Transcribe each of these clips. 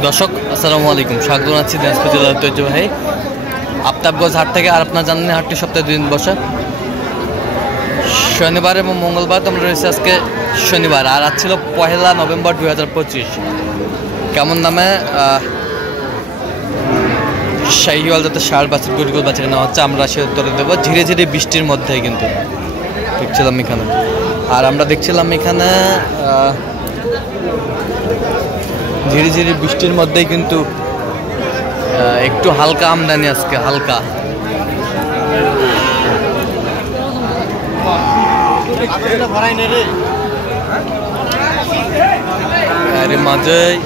দর্শক আসসালামু আলাইকুম, স্বাগত জানাচ্ছি দিনাজপুর জেলার ঐতিহ্যবাহী আফতাবগঞ্জ হাট থেকে। আর আপনার জানেন হাটটি সপ্তাহে 2 দিন বসে, শনিবার এবং মঙ্গলবার। তো আমরা রয়েছে আজকে শনিবার, আর আজ ছিল 1 নভেম্বর 2025। কেমন দামে শাহিওয়াল যাতে ষাঁড় বাছুর গরুগুলো বাছাই নেওয়া হচ্ছে আমরা সে উত্তরে দেবো। ধীরে ধীরে বৃষ্টির মধ্যেই কিন্তু দেখছিলাম এখানে, আর আমরা দেখছিলাম এখানে ধীরে ধীরে বৃষ্টির মধ্যেই কিন্তু একটু হালকা আমদানি আজকে, হালকা। আরে মাঝেই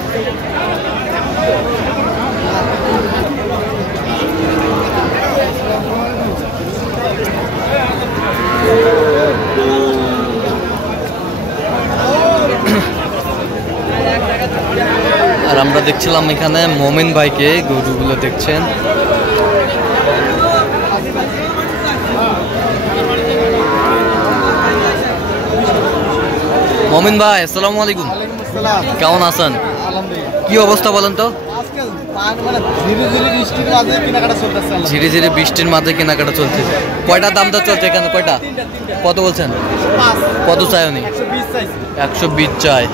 আর আমরা দেখছিলাম এখানে মোমিন ভাইকে, গরুগুলো দেখছেন। মোমিন ভাই আসসালামু আলাইকুম, কেমন আছেন? কি অবস্থা বলেন তো? ধীরে ধীরে বৃষ্টির মাঝে কেনাকাটা চলছে। কয়টা দাম দর চলছে এখানে? কয়টা, কত বলছেন? কত চাই উনি? 120 চাই।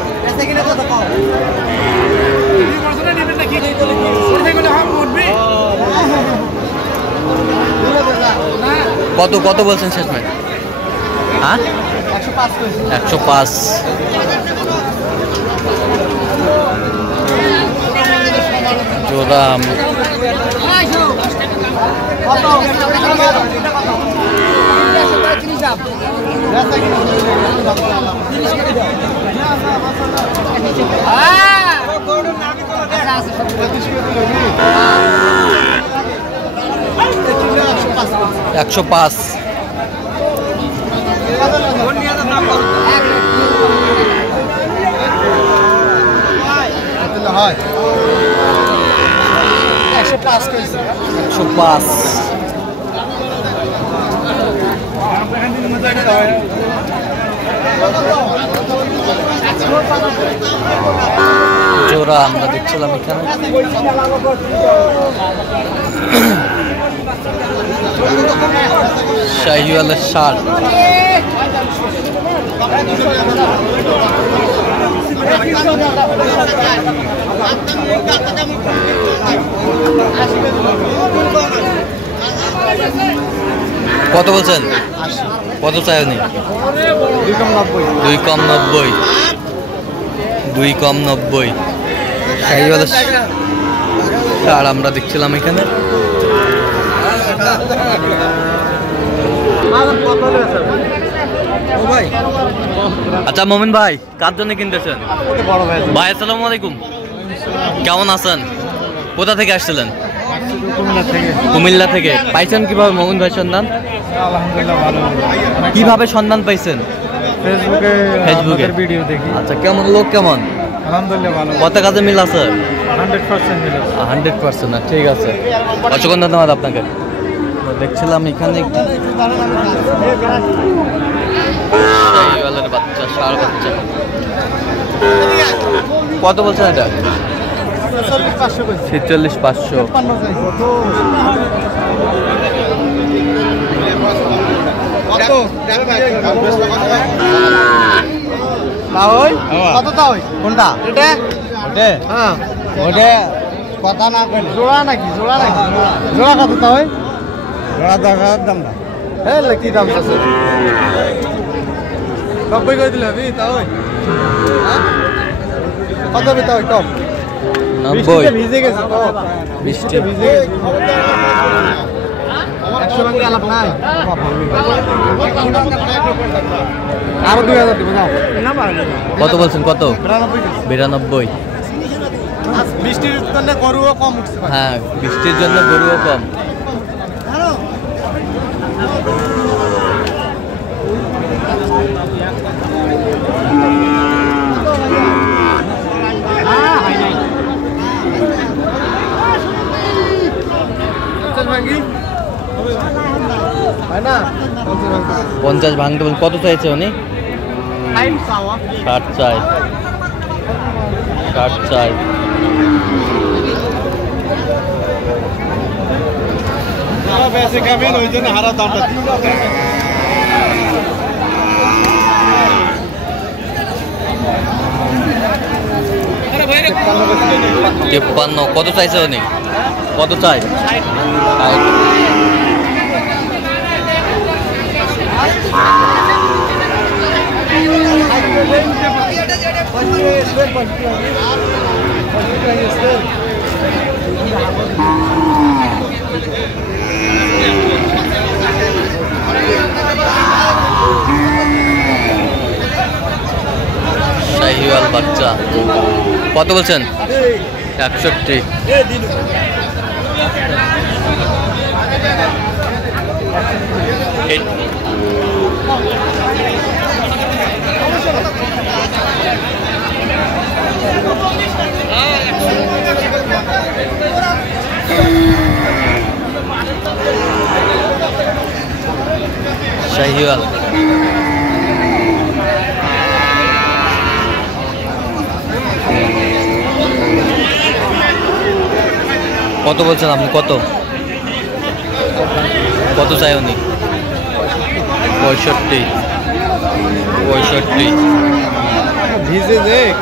কত কত বলছেন শেষমেশ? হ্যাঁ 105। জোড়া একশো পাঁচ। জোড়া আমরা দেখছিলাম এখানে। শাহিওয়ালের ষাঁড়। কত বলছেন? কত চাই উনি? 2 কম 90। 2 কম 90 শাহিওয়ালের ষাঁড় আমরা দেখছিলাম এখানে। আচ্ছা মোমিন ভাই, কার জন্য কিনতেছেন? ভাই আসসালামু আলাইকুম, কেমন আছেন? কোথা থেকে আসছিলেন? কুমিল্লা থেকে। পাইছেন কিভাবে মোমিন ভাই সন্ধান? কিভাবে সন্ধান পাইছেন? ফেসবুকে ভিডিও দেখি। আচ্ছা, কেমন লোক কেমন? আলহামদুলিল্লাহ ভালো। কত কাজে মিল আছে? 100% মিল আছে। 100%। না ঠিক আছে, অসংখ্য ধন্যবাদ আপনাকে। দেখছিলাম এখানে বাচ্চা, ষাঁড় বাচ্চা। কত বলছেন এটা? 46,500। কোনটা? কথা না কইলে জোড়া নাকি? জোড়া নাকি? জোড়া কত তা হয়? জোড়া দেখার দাম না। হ্যাঁ কি দাম আছে? 90 করে দিলে হবে তা হয়। কত হবে তা হয়? কম 90। ভিজে গেছে তো, বৃষ্টি ভিজে গেছে। 100 টাকা আলাপ নাই। আরো 2000 দিব নাও। কত বলছেন? কত? 92। বৃষ্টির জন্য গরুও কম উঠছে। হ্যাঁ, বৃষ্টির জন্য গরুও কম। পঞ্চাশ ভাঙতে বল। কত চাইছে উনি? 60 চাই, 60 চাই। তিপ্পান্ন। কত চাইছে উনি? কত চাই? শাহিওয়াল বাচ্চা কত বলছেন? 61। শাহিওয়াল কত বলছেন আপনি? কত কত চাই উনি? 65।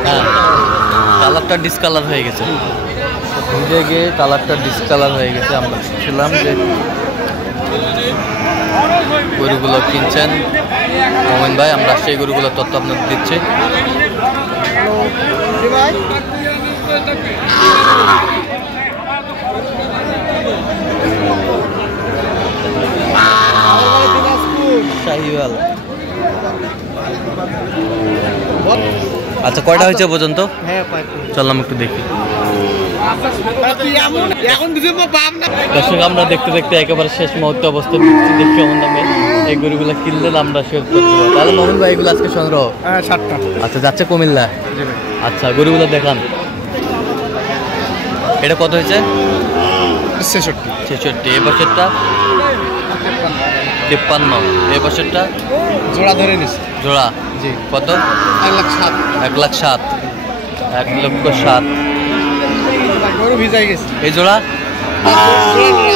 হ্যাঁ, কালারটা ডিসকালার হয়ে গেছে, ভিজে গিয়ে কালারটা ডিসকালার হয়ে গেছে। আমরা ছিলাম যে গরুগুলো কিনছেন মোমেন ভাই, আমরা সেই গরুগুলোর তথ্য আপনাদের দিচ্ছি। শাহিওয়াল আচ্ছা, কয়টা হয়েছে পর্যন্ত? চললাম একটু দেখি। দর্শক, আমরা দেখতে দেখতে একেবারে শেষ মুহূর্তে অবস্থা দিচ্ছি। দেখি কেমন দামে এই গরুগুলো কিনলে আমরা শেয়ার করতে পারবো। তাহলে মোহন ভাই, এগুলো আজকে সংগ্রহ? আচ্ছা, যাচ্ছে কুমিল্লা। আচ্ছা, গরুগুলো দেখান। এটা কত হয়েছে? 66। এই বছরটা 53। এই বছরটা জোড়া ধরে নিস। জোড়া? জি। কত? 1,07,000। 1,07,000। 1,07,000 গরু ভিজাই গেছে। এই জোড়া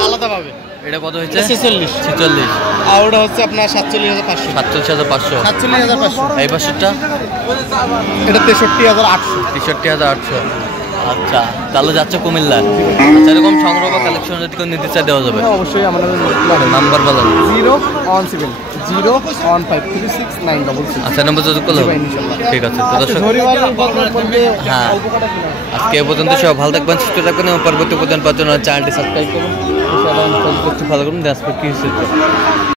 আলাদা পাবে। এটা কত হয়েছে? 46। আর ওটা হচ্ছে আপনার 47,500। 47,500। 47,500। এই বছরটা এটা 63,800। 63,800। আচ্ছা, তাহলে যাচ্ছে কুমিল্লা। আচ্ছা, এরকম সংগ্রহ বা কালেকশন যদি কেউ নিতে চাই দেওয়া যাবে? অবশ্যই আমাদের নাম্বার বলেন। 017-015369666। আচ্ছা, নাম্বার যোগাযোগ করলে ঠিক আছে। তো দর্শক, হ্যাঁ, আজকে এ পর্যন্ত সব ভালো থাকবেন, সুস্থ থাকবেন এবং পরবর্তী পর্যন্ত পাওয়ার জন্য চ্যানেলটি সাবস্ক্রাইব করুন, ফলো করুন। কি হচ্ছে?